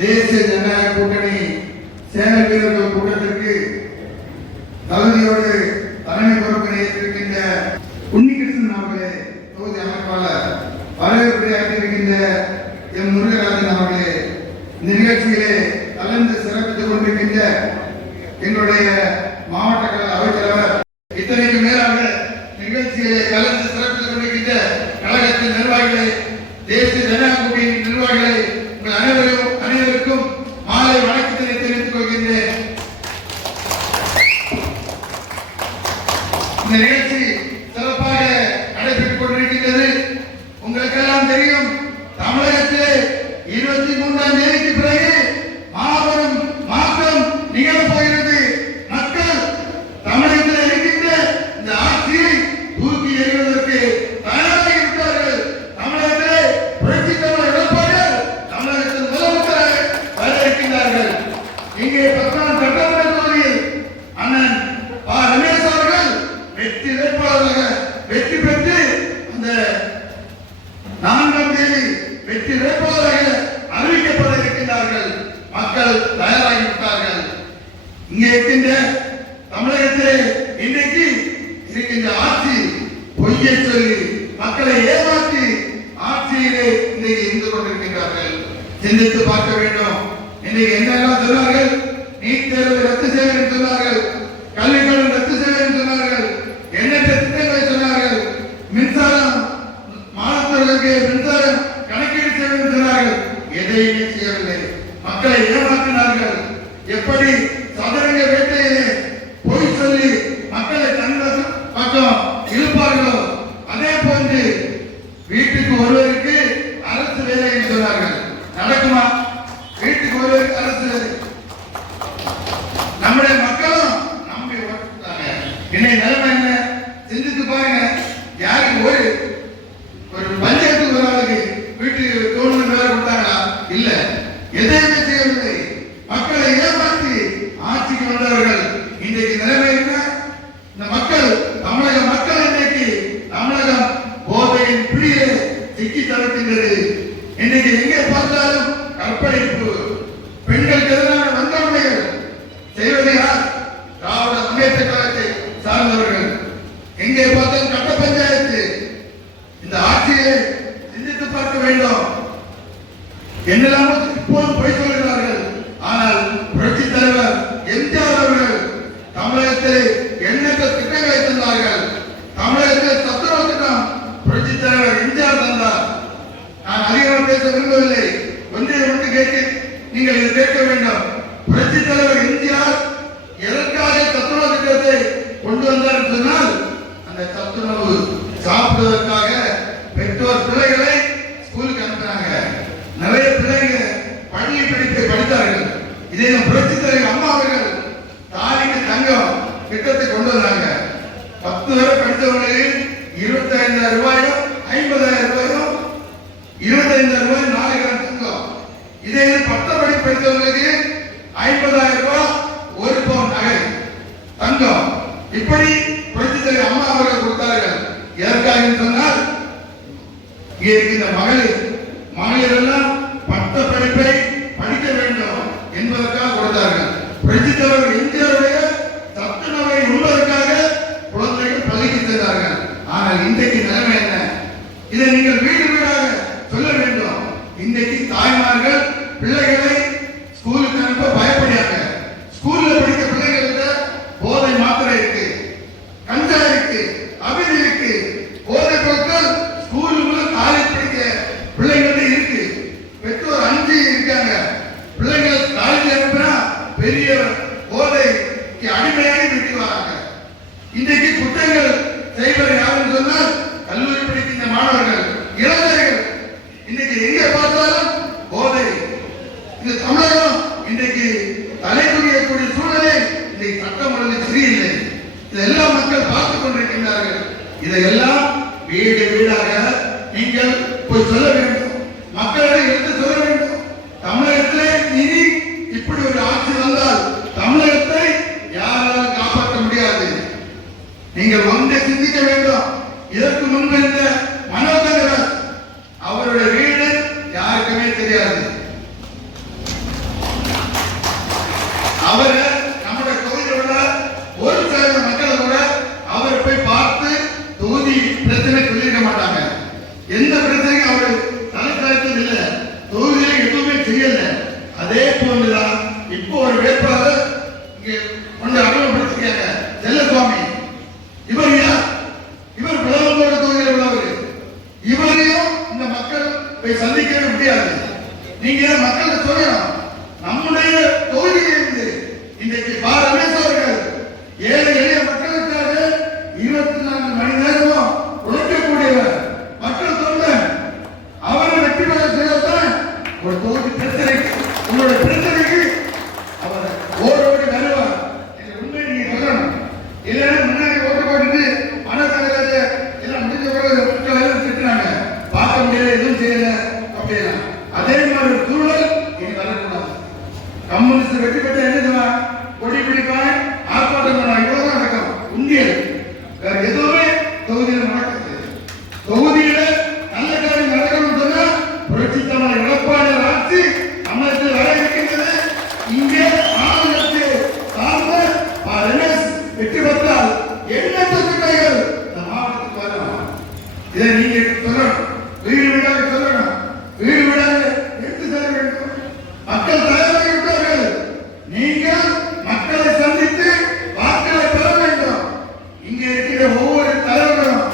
தேசிய ஜனநாயக கூட்டணி சேனை வீரர்கள் கூட்டத்திற்கு தகுதியோடு தலைமை பொறுப்பினை ஏற்றிருக்கின்ற உன்னிகிருஷ்ணன் அவர்களே, தொகுதி அமைப்பாளர், வரவேற்புரையாற்றியிருக்கின்ற எம் முருகராஜன் அவர்களே, இந்த நிகழ்ச்சியிலே கலந்து சிறப்பித்துக் கொண்டிருக்கின்ற எங்களுடைய மாவட்ட கழக அவைத்தலைவர், இத்தனைக்கு மேலாக நிகழ்ச்சியிலே கலந்து சிறப்பித்துக் கொண்டிருக்கின்ற கழகத்தின் நிர்வாகிகளே, தேசிய ஜனநாயக கூட்டணியின் நிர்வாகிகளே, உங்கள் அனைவருக்கும் மாலை வணக்கத்தினை தெரிவித்துக் கொள்கின்றேன். இந்த நிகழ்ச்சி சிறப்பாக நடைபெற்றுக் கொண்டிருக்கின்றது. உங்களுக்கெல்லாம் தெரியும், தமிழகத்திலே 23ஆம் தேதிக்கு பிறகு மாபெரும் மாற்றம் நிகழப்போகிறது. மக்கள் தமிழகத்தில் இருக்கின்ற இந்த ஆட்சியை தூக்கி எறிவதற்கு தயாராகிவிட்டார்கள். தமிழகத்திலே புரட்சி தலைவர் எடப்பாடி தமிழகத்தின் முதலமைச்சராக வர இருக்கின்றார்கள். இங்கே 10ஆம் சட்டமன்ற தொகுதியில் அண்ணன் ப. ரமேஷ் அவர்கள் வெற்றி வேட்பாளராக வெற்றி பெற்று அந்த 4ஆம் தேதி வெற்றி வேட்பாளராக அறிவிக்கப்பட இருக்கின்றார்கள். மக்கள் தயாராகிவிட்டார்கள். இங்கே இருக்கின்ற தமிழகத்திலே இன்றைக்கு இருக்கின்ற ஆட்சி பொய்யை சொல்லி மக்களை ஏமாற்றி ஆட்சியிலே இன்றைக்கு இருந்து கொண்டிருக்கின்றார்கள். சிந்தித்து பார்க்க வேண்டும். இன்றைக்கு என்னெல்லாம் சொன்னார்கள்? நீட் தேர்வை ரத்து செய்ய என்று சொன்னார்கள், கல்விக்கடன் ரத்து செய்ய என்று சொன்னார்கள், எண்ணற்ற திட்டங்களை சொன்னார்கள், மின்சாரம் மாணவர்களுக்கு மின்சாரம் கணக்கீடு செய்ய என்று சொன்னார்கள். எதையுமே செய்யவில்லை. மக்களை ஏமாற்றினார்கள். எப்படி சதுரங்க வேட்டையிலே பொய் சொல்லி மக்களை தங்கள் பக்கம் இழுப்பார்களோ அதே போன்று வீட்டுக்கு ஒருவருக்கு அரசு வேலை என்று சொன்னார்கள். நடக்குமா? வீட்டுக்கு ஒருவருக்கு அரசு வேலை? நம்முடைய மக்களும் நம்பி ஓட்டுட்டாங்க. இன்னைக்கு நிலைமை என்ன? சிந்தித்து பாருங்க. யாருக்கு ஒரு பஞ்சாயத்துக்கு ஒரு ஆளுக்கு வீட்டுக்கு தோணுன்னு வேலை கொடுத்தாங்களா? இல்ல. எதையுமே செய்யவில்லை. மக்களை ஏமாற்றி ஆட்சிக்கு வந்தவர்கள். இன்றைக்கு நிலைமை என்ன? இந்த மக்கள், தமிழக மக்கள் இன்றைக்கு தமிழகம் போதையின் பிடியே சிக்கி தடுக்கின்றது. இன்றைக்கு எங்கே பார்த்தாலும் கற்பழிப்பு, பெண்களுக்கு எதிரான வன்கொடுமைகள் செய்வது யார்? திராவிட முன்னேற்ற கழகத்தை சார்ந்தவர்கள். எங்கே பார்த்தாலும் கட்ட பஞ்சாயத்து. இந்த ஆட்சியை சிந்தித்து பார்க்க வேண்டும். என்னெல்லாமோ இப்போது போய் சொல்கிறார்கள். ஆனால் புரட்சி தலைவர் எம்ஜிஆர் அவர்கள் தமிழகத்தில் எண்ணற்ற திட்டங்களை தந்தார்கள். தமிழகத்தில் சத்துணவு திட்டம் புரட்சி தலைவர் எம்ஜிஆர் தந்தார். நான் அதிகம் பேச விரும்பவில்லை. ஒன்றை ஒன்று கேட்க நீங்கள் இதை கேட்க வேண்டும். புரட்சி தலைவர் எம்ஜிஆர் எதற்காக சத்துணவு திட்டத்தை கொண்டு வந்தார் என்று சொன்னால், அந்த சத்துணவு சாப்பிடுவதற்காக பெற்றோர் பிள்ளைகளை ஸ்கூலுக்கு அனுப்பினாங்க. நிறைய பிள்ளைங்க பள்ளி படிப்பை படித்தார்கள். இதை புரட்சி தலைவர் அம்மா அவர்கள் தாலிக்கு தங்கம் திட்டத்தை கொண்டு வந்தாங்க. 10 வரை படித்தவர்களுக்கு 25,000 ரூபாயும் 50,000 ரூபாயும் 25,000 ரூபாய் 4 கிராம் தங்கம். இதே பட்டப்படி படித்தவர்களுக்கு 50,000 ரூபாய் 1 பவுன் நகை தங்கம். இப்படி புரட்சி தலைவர் அம்மா அவர்கள் கொடுத்தார்கள். எதற்காக சொன்னால், இங்கே இருக்கின்ற மகளிர் எல்லாம் பட்ட படிப்பை படிக்க வேண்டும் என்பதற்காக கொடுத்தார்கள். புரட்சி தலைவர் எம்ஜிஆருடைய சத்துணவை உண்பதற்காக குழந்தைகள் பள்ளிக்கு சென்றார்கள். ஆனால் இன்றைக்கு நிலைமை என்ன? இதை நீங்கள் வீடு வீடாக சொல்ல வேண்டும். இன்றைக்கு தாய்மார்கள் பிள்ளைகளை ஸ்கூலுக்கு அனுப்ப பயப்படுறாங்க. ஸ்கூல்ல படிக்க பிள்ளைகளுக்கு போதை மாத்திரை இருக்கு, கஞ்சா இருக்கு, அபிதி இருக்கு, போதை பொருட்கள் ஸ்கூலுக்குள்ள காலேஜ் படிக்க பிள்ளைகள் இருக்கு. பெற்றோர் 5 இருக்காங்க. பிள்ளைகள் காலேஜ் அனுப்பினா பெரிய போதைக்கு அடிமையாகி வீட்டுக்கு வராங்க. இன்றைக்கு குற்றங்கள் செய்வது யாருன்னு சொன்னால் கல்லூரி படிக்கின்ற மாணவர்கள், இளைஞர்கள். இன்னைக்கு எங்கே பார்த்தாலும் போதை. இந்த தமிழகம் இன்றைக்கு தலைமுறையக்கூடிய சூழ்நிலை. இன்றைக்கு சட்டம் ஒழுங்கு சரியில்லை. இதெல்லாம் மக்கள் பார்த்துக் கொண்டிருக்கின்றார்கள். இதையெல்லாம் வீடு வீடாக நீங்கள் போய் சொல்ல வேண்டும். மக்களை எடுத்து சொல்ல வேண்டும். தமிழகத்திலே இனி இப்படி ஒரு ஆட்சி வந்தால் தமிழகத்தை யாராலும் காப்பாற்ற முடியாது. நீங்கள் ஒன்றை சிந்திக்க வேண்டும். இதற்கு முன்பு இருந்த மனோதர் அவருடைய வீடு யாருக்குமே தெரியாது. சந்திக்கவே முடியாது. நீங்க மக்களுக்கு சொல்லணும், நம்முடைய தொகுதியிலிருந்து இன்றைக்கு ரமேஷ் அவர்கள் ஏழை எளிய மக்களுக்காக 24 மணி நேரமும் உழைக்கக்கூடியவர், மக்கள் தொண்டன். அவரை வெற்றி பெற செய்யத்தான் ஒரு தொகுதி பிரச்சனைக்கு, உங்களுடைய பிரச்சனைக்கு அவர் ஓடோடி வருவார் என்ற உண்மை நீங்க சொல்லணும். இல்லைன்னா முன்னாடி ஓட்டு போட்டு மனசங்கராஜ எல்லாம் முடிஞ்ச பிறகு மக்கள் எல்லாம் திட்டுறாங்க, பார்க்க முடியல, எதுவும் செய்யல அப்படின்னா. அதே மாதிரி ஒரு சூழல் இனி வரக்கூடாது. கம்யூனிஸ்ட் வெற்றி பெற்ற என்ன செய்வான், கொடி பிடிப்பான், ஆர்ப்பாட்டம் பண்ணான், இவ்வளவுதான் நடக்கும். உண்டியல் வேற எதுவுமே தொகுதியில் நடக்குது. தொகுதியில நல்ல காரியம் நடக்கணும்னு சொன்னா புரட்சி தலைவர் எடப்பாடியார் ஆட்சி தமிழகத்தில் வர இருக்கின்றது. இங்கே மாநிலத்தை சார்ந்த ரமேஷ் வெற்றி பெற்றால் எண்ணற்ற திட்டங்கள் இந்த மாவட்டத்துக்கு வரணும். இதை நீங்க சொல்லணும், வீடு வீடாக சொல்லணும், வீடு வீடாக எடுத்து செல்ல வேண்டும். மக்கள் தயாராக இருக்கிறார்கள். நீங்கள் மக்களை சந்தித்து வாக்களை பெற வேண்டும். இங்கே இருக்கிற ஒவ்வொரு தலைவர்களும்,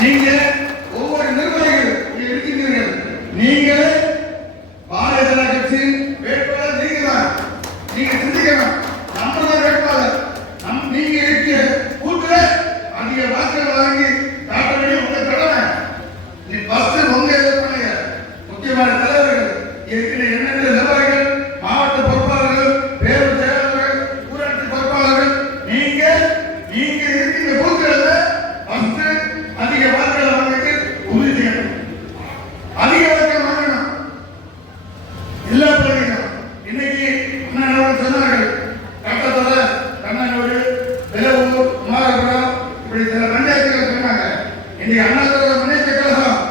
நீங்க ஒவ்வொரு நிர்வாகிகள் இருக்கின்றீர்கள். நீங்கள் பாரதிய ஜனதா கட்சியின் வேட்பாளர் நீங்க தான். நீங்க சிந்திக்கணும், நம்மளோட வேட்பாளர் நீங்க இருக்கிற கூட்டுல அதிக வாக்குகள் வாங்கி காட்ட வேண்டிய உங்க கடமை. நீ ஃபர்ஸ்ட் உங்க எதிர்ப்பாங்க. முக்கியமான தலைவர்கள் இருக்கிற எண்ணற்ற நிர்வாகிகள், மாவட்ட பொறுப்பாளர்கள், பேரூர் செயலாளர்கள், ஊராட்சி பொறுப்பாளர்கள், நீங்க இருக்கிற கூட்டுல ஃபர்ஸ்ட் அதிக வாக்குகள் வாங்கிட்டு உறுதி செய்யணும். அதிக வாக்குகள் வாங்கணும். எல்லா பகுதிகளும் இன்னைக்கு அண்ணன் சொன்னார்கள், கட்டத்தோட கண்ணனூர், வெள்ளவூர், குமாரபுரம், இப்படி சில பஞ்சாயத்துகள் சொன்னாங்க. இன்னைக்கு அண்ணாதோட முன்னேற்ற கழகம்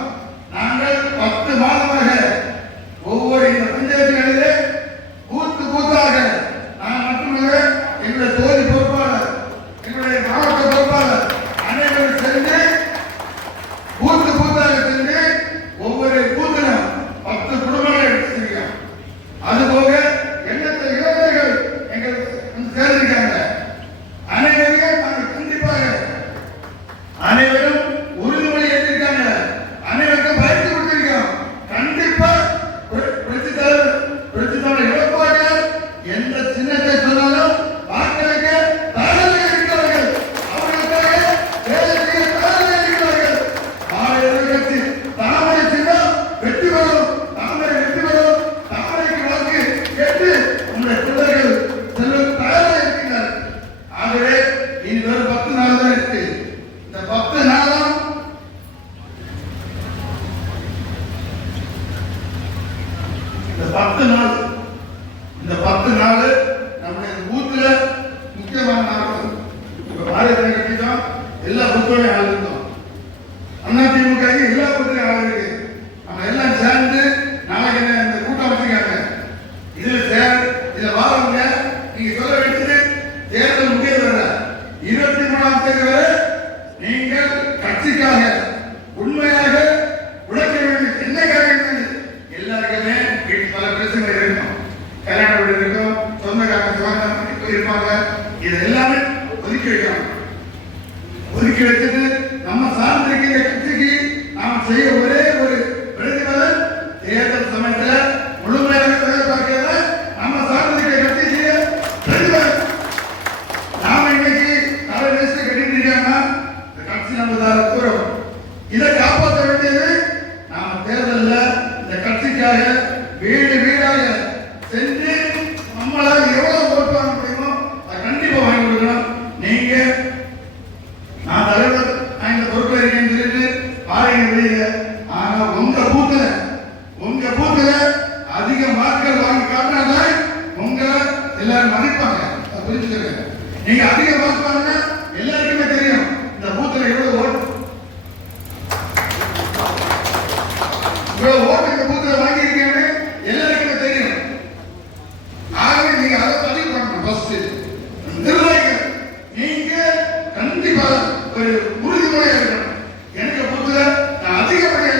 நாங்கள் 10 மாதமாக ஒவ்வொரு இந்த பஞ்சாயத்துகளிலே கூத்தாக நான் மட்டுமல்ல, எங்களுடைய தொகுதி பொறுப்பாளர், எங்களுடைய மாவட்ட பொறுப்பாளர் அனைவரும் சென்று கூத்தாக சென்று ஒவ்வொரு கூத்திலும் 10 குடும்பங்களை எடுத்து செல்கிறோம். அதுபோக எண்ணற்ற இளைஞர்கள் எங்கள் சேர்ந்திருக்காங்க. அனைவரையும் நாங்கள் கண்டிப்பாக அனைவரும் உறுதிமொழி எடுத்திருக்காங்க. அனைவருக்கும் பயிற்சி கொடுத்திருக்கோம். கண்டிப்பா புரட்சி தலைவர் எடப்பாடியார் எந்த சின்னத்தை சொன்னாலும் வாக்களிக்க தயாராக இருக்கிறார்கள். அவர்களுக்காக வேலை செய்ய தயாராக இருக்கிறார்கள். பாரதிய கட்சி தாமரை சின்னம் வெற்றி பெறும், தாமரை வெற்றி பெறும், தாமரைக்கு வாக்கு கேட்டு உங்களுடைய பிள்ளைகள் செல்ல தயாராக இருக்கிறார். ஆகவே இனி வெறும் 10 நாள் தான் இருக்கு. இந்த 10 நாளும் இந்த 10 நாள் நம்முடைய பூத்துல முக்கியமான நாள். இப்ப பாரதிய ஜனதா கட்சி தான் எல்லா பூத்துலையும் ஆள் இருந்தோம். அதிமுக எல்லா பூத்துலையும் ஆள் இருக்கு. நம்ம எல்லாம் சேர்ந்து நாளைக்கு இந்த கூட்டம் வச்சிருக்காங்க. இதுல வாரவங்க நீங்க சொல்ல வேண்டியது, தேர்தல் முடிவு வர 23ஆம் தேதி வரை நீங்கள் கட்சிக்காக உண்மையாக உழைக்க வேண்டும். என்ன காரணம், எல்லாருக்குமே வீட்டு பல பிரச்சனைகள் இருக்கும். கல்யாண வீடு இருக்கும், சொந்தக்காரங்க இருப்பாங்க. இது எல்லாமே ஒதுக்கி வைக்கணும். ஒதுக்கி வச்சுட்டு நம்ம சார்ந்திருக்கிற கட்சிக்கு நாம் செய்ய ஒரே ஒரு பிரதிபலன், தேர்தல் சமயத்தில் முழுமையாக வேலை பார்க்கிறத நம்ம சார்ந்திருக்கிற கட்சி செய்ய பிரதிபலன். நாம இன்னைக்கு தலைவரிசை கட்டிட்டு இருக்காங்கன்னா இந்த கட்சி நம்ம தூரம் இதை காப்பாற்ற வேண்டியது நாம தேர்தலில் இந்த கட்சிக்காக வீடு வீடாக சென்று நம்மளால எவ்வளவு ஓட்டு வாங்க முடியுமோ அதை கண்டிப்பா வாங்கி கொடுக்கணும். நீங்க நான் தலைவர், நான் இந்த பொறுப்பில் இருக்கேன்னு சொல்லிட்டு பாருங்க வெளியில. ஆனா உங்க பூத்துல அதிக வாக்குகள் வாங்கி காட்டினாதான் உங்களை எல்லாரும் மதிப்பாங்க. புரிஞ்சுக்கிறேன். நீங்க அதிக வாக்கு வாங்க எல்லாருக்குமே தெரியும் இந்த பூத்துல எவ்வளவு ஓட்டு இந்த பூத்துல வாங்கி இருக்கீங்க எல்லாருக்குமே தெரியும். ஆகவே நீங்க அதை பதிவு பண்ணணும். ஃபர்ஸ்ட் நிர்வாகிகள் நீங்க கண்டிப்பா ஒரு உறுதிமொழியா இருக்கணும். எனக்கு பூத்துல நான் அதிகப்படியான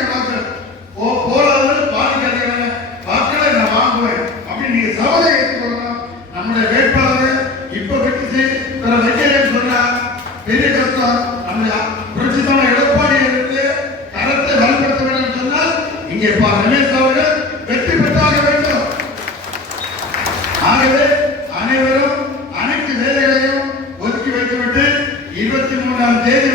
போராடுறது பாதிக்காத வாக்களை நான் வாங்குவேன் அப்படின்னு நீங்க சவாலை ஏற்றுக்கொள்ளணும். நம்முடைய வேட்பாளர் இப்ப வெற்றி வைக்கலன்னு சொன்னா பெரிய கஷ்டம். நம்முடைய புரட்சி தலைவர் எடப்பாடி கரத்தை இங்கே ரமேஷ் அவர்கள் வெற்றி பெற்றாக வேண்டும். ஆகவே அனைவரும் அனைத்து வேலைகளையும் ஒதுக்கி வைத்துவிட்டு 23ஆம் தேதி